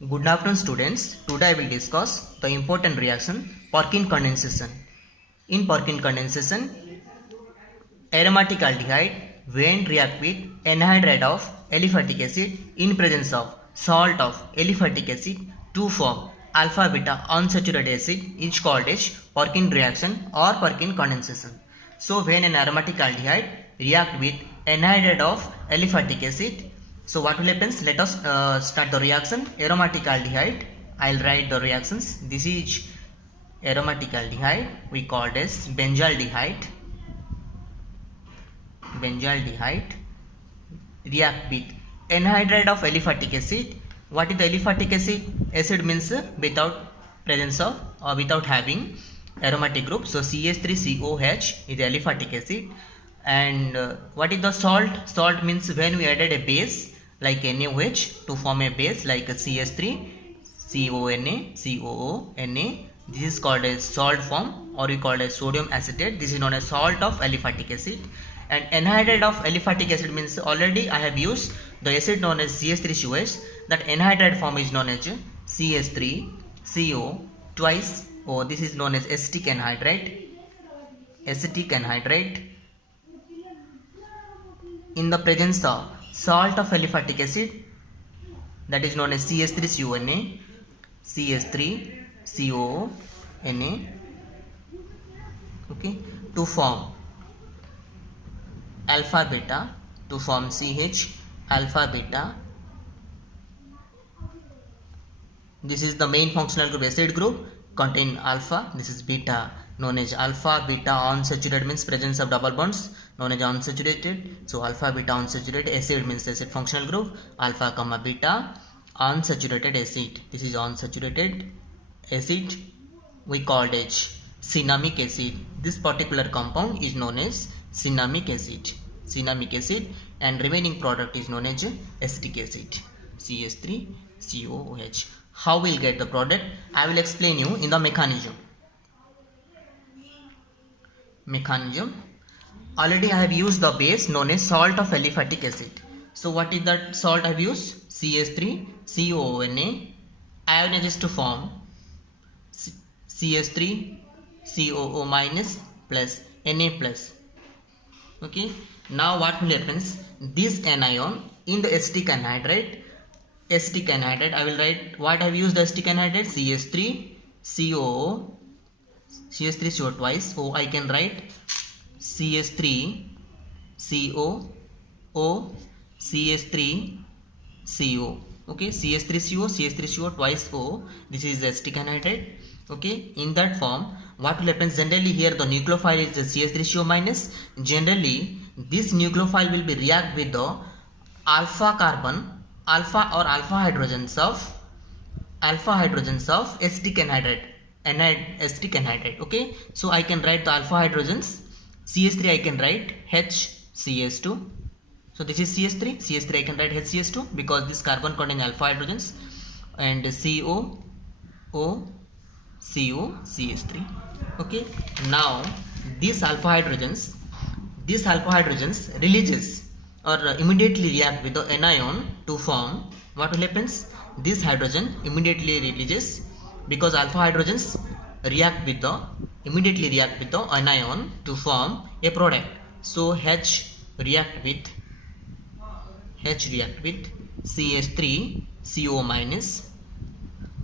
Good afternoon students. Today I will discuss the important reaction Perkin condensation. In Perkin condensation, aromatic aldehyde when react with anhydride of aliphatic acid in presence of salt of aliphatic acid to form alpha beta unsaturated acid is called as Perkin reaction or Perkin condensation. So when an aromatic aldehyde react with anhydride of aliphatic acid, so what will happen? Let us start the reaction. Aromatic aldehyde, I'll write the reactions. This is aromatic aldehyde, we call this benzaldehyde react with anhydride of aliphatic acid. What is the aliphatic acid? Acid means without presence of or without having aromatic group. So CH3COH is aliphatic acid. And what is the salt? Salt means when we added a base like NaOH to form a base like a CH3CONA. This is called a salt form, or we call it sodium acetate. This is known as salt of aliphatic acid. And anhydride of aliphatic acid means already I have used the acid known as CH3COH. That anhydride form is known as CH3CO twice O. This is known as acetic anhydride. In the presence of salt of aliphatic acid, that is known as CH3CONA, okay, to form alpha beta, to form CH alpha beta. This is the main functional group, acid group contain alpha. This is beta, known as alpha beta unsaturated means presence of double bonds, known as unsaturated. So alpha beta unsaturated acid means acid functional group, alpha comma beta unsaturated acid. This is unsaturated acid, we called it cinnamic acid. This particular compound is known as cinnamic acid, and remaining product is known as acetic acid, CH3COOH. How we'll get the product? I will explain you in the mechanism. Already I have used the base known as salt of aliphatic acid. So what is that salt I have used? CH3COONA ionizes to form CH3COO minus plus Na plus. Okay, now what will happen? This anion in the acetic anhydride, I will write what I have used the acetic anhydride, CH3CO twice. So I can write CH3CO, CH3CO. Okay, CH3CO twice O. This is acetic anhydride. Okay, in that form, what will happen? Generally here the nucleophile is the CH3CO minus. Generally this nucleophile will be react with the alpha hydrogens of acetic anhydride. Okay, so I can write the alpha hydrogens. CH3 I can write HCH2. So this is CH3 I can write HCH2 because this carbon contains alpha hydrogens, and COCH3. Okay, now these alpha hydrogens releases or immediately react with the anion to form. What will happen? This hydrogen immediately releases because alpha hydrogens immediately react with the anion to form a product. So H react with CH3CO minus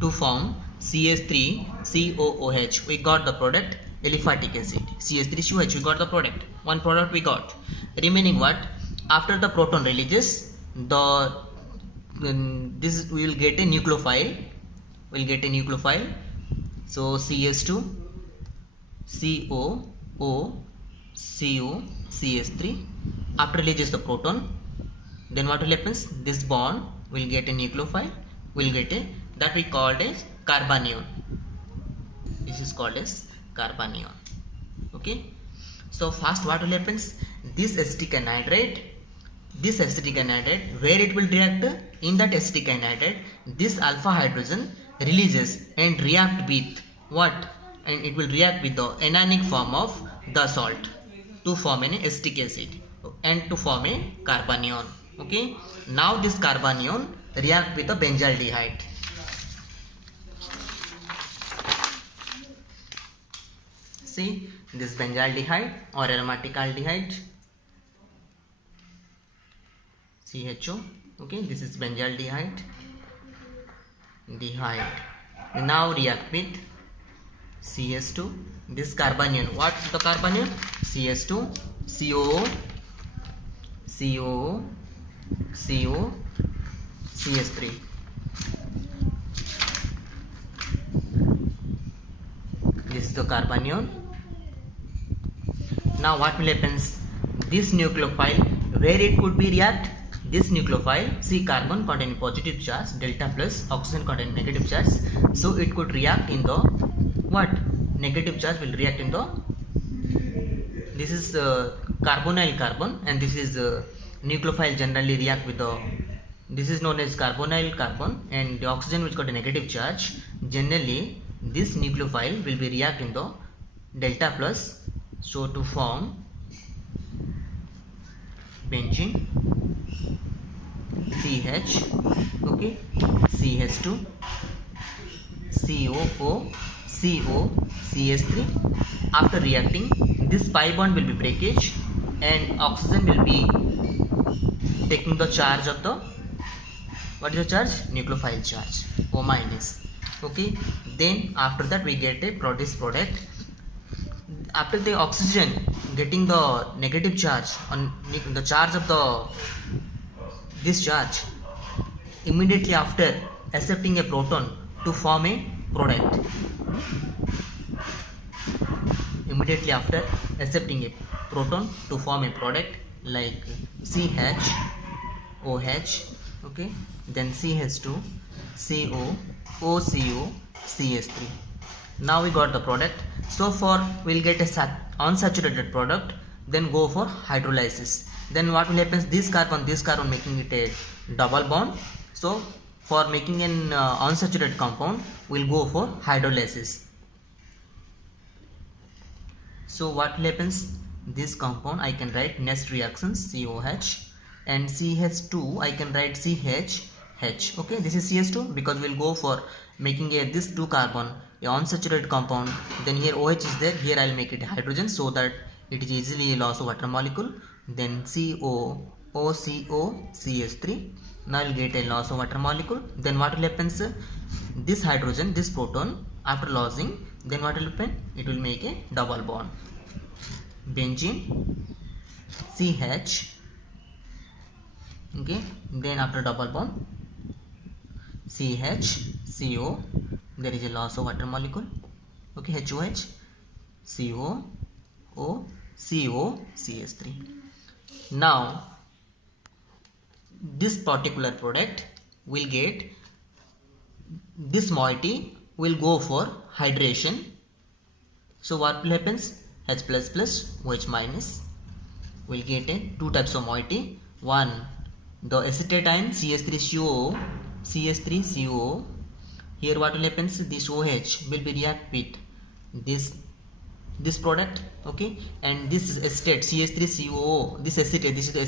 to form CH3COOH. We got the product aliphatic acid. CH3COH, we got the product. One product we got. Remaining what? After the proton releases, this we will get a nucleophile. So CH2 COCH3. After releases the proton, then what will happen? This bond will get a nucleophile. That we called as carbanion. This is called as carbanion. Okay. So first what will happen? This acetic anhydride, where it will react? In that acetic anhydride, this alpha hydrogen releases and react with what? And it will react with the anionic form of the salt to form an acetic acid and to form a carbanion. Okay, now this carbanion react with the benzaldehyde. See, this benzaldehyde or aromatic aldehyde, CHO. Okay, this is benzaldehyde, Now react with CS2. This carbanion. What's the carbanion? CS2, COO, COO, CO, CS3. This is the carbanion. Now what will happen? This nucleophile, where it could be react? This nucleophile, see, carbon containing positive charge, delta plus, oxygen containing negative charge. So it could react in the what? Negative charge will react in the, this is carbonyl carbon, and this is nucleophile generally react with the, this is known as carbonyl carbon, and the oxygen which got a negative charge, generally this nucleophile will be react in the delta plus, so to form benzene, CH, okay, CH2, COO, CO, CS3. After reacting, this pi bond will be breakage and oxygen will be taking the charge of the, what is the charge? Nucleophile charge, O minus. Okay, then after that we get a this product. After the oxygen getting the negative charge on the charge of the this charge, immediately after accepting a proton to form a product. Immediately after accepting a proton to form a product like CH, OH, okay, then CH2, CO, OCO, CS3. Now we got the product. So for we'll get a unsaturated product, then go for hydrolysis. Then what will happen? This carbon making it a double bond. So for making an unsaturated compound, we'll go for hydrolysis. So what will happen? This compound I can write next reactions COH, and CH2 I can write CHH. Okay, this is CH2 because we'll go for making this 2 carbon a unsaturated compound. Then here OH is there, here I'll make it hydrogen so that it is easily loss of water molecule. Then CO, OCO, CH3. Now I'll get a loss of water molecule. Then what will happen? This hydrogen, this proton, after losing, then what will happen? It will make a double bond. Benzene, CH. Okay, then after double bond, CH, CO, there is a loss of water molecule. Okay, HOH, CO, O, CO, CH3. Now this particular product will get, this moiety will go for hydration. So what will happen? H plus plus OH minus will get a 2 types of moiety. One, the acetate ion CH3COO, CH3COO. Here what will happen? This OH will be react with this product, okay, and this is acetate CH3COO. This acetate, this is the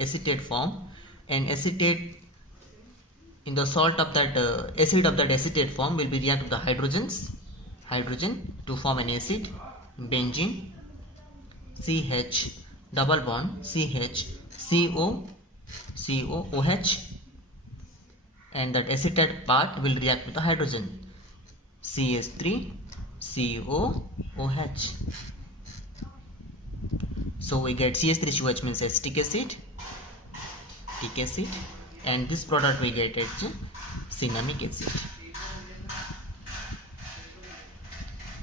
acetate form, and acetate in the salt of that acid of that acetate form will be react with the hydrogen to form an acid. Benzene, CH, double bond, CH, CO, CO, OH, and that acetate part will react with the hydrogen, CH3, CO, OH. So we get CH3COH means acetic acid, and this product we get it cinnamic acid.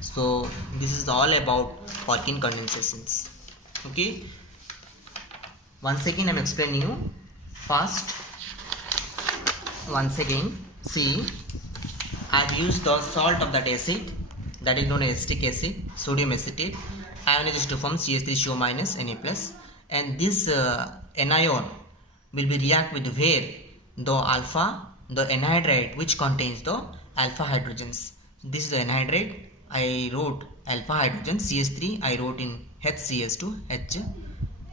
So this is all about Perkin condensations. Okay, once again I am explaining you fast. Once again, see, I have used the salt of that acid, that is known as acetic acid, sodium acetate, ionized to form CH3CO minus Na plus, and this anion will be react with where the alpha, the anhydride which contains the alpha hydrogens. This is the anhydride. I wrote alpha hydrogen, CH3 I wrote in HCS2,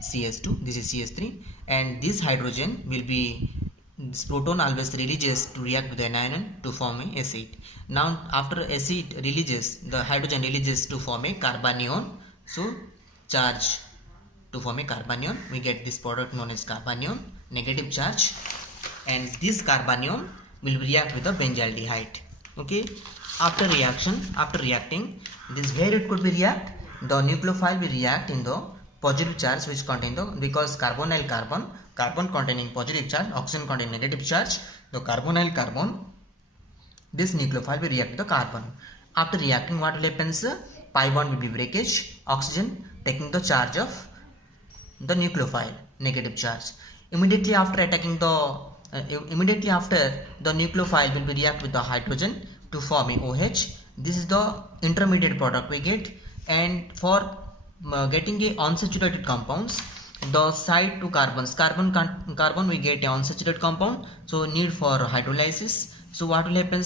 HCS2, this is CH3, and this hydrogen will be this proton always releases to react with the anion to form a acid. Now after acid releases, the hydrogen releases to form a carbanion. So charge to form a carbanion, we get this product known as carbanion, negative charge, and this carbanion will react with the benzaldehyde. Okay, after reacting, this where it could be react, the nucleophile will react in the positive charge which contain the, because carbonyl carbon containing positive charge, oxygen containing negative charge, the carbonyl carbon, this nucleophile will react with the carbon. After reacting, what will happen? Pi bond will be breakage, oxygen taking the charge of the nucleophile, negative charge. Immediately after the nucleophile will be react with the hydrogen to form a OH. This is the intermediate product we get, and for getting a unsaturated compounds, the side to carbon we get a unsaturated compound, so need for hydrolysis. So what will happen?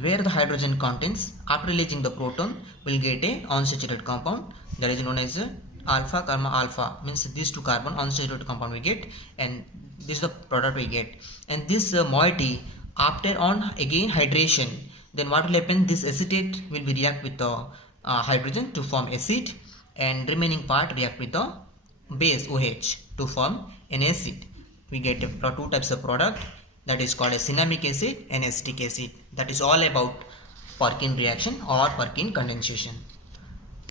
Where the hydrogen contains, after releasing the proton, will get a unsaturated compound that is known as alpha gamma alpha, means these two carbon unsaturated compound we get, and this is the product we get. And this moiety, after on again hydration, then what will happen? This acetate will be react with the hydrogen to form acid, and remaining part react with the base OH to form an acid. We get two types of product, that is called a cinnamic acid and acetic acid. That is all about Perkin reaction or Perkin condensation.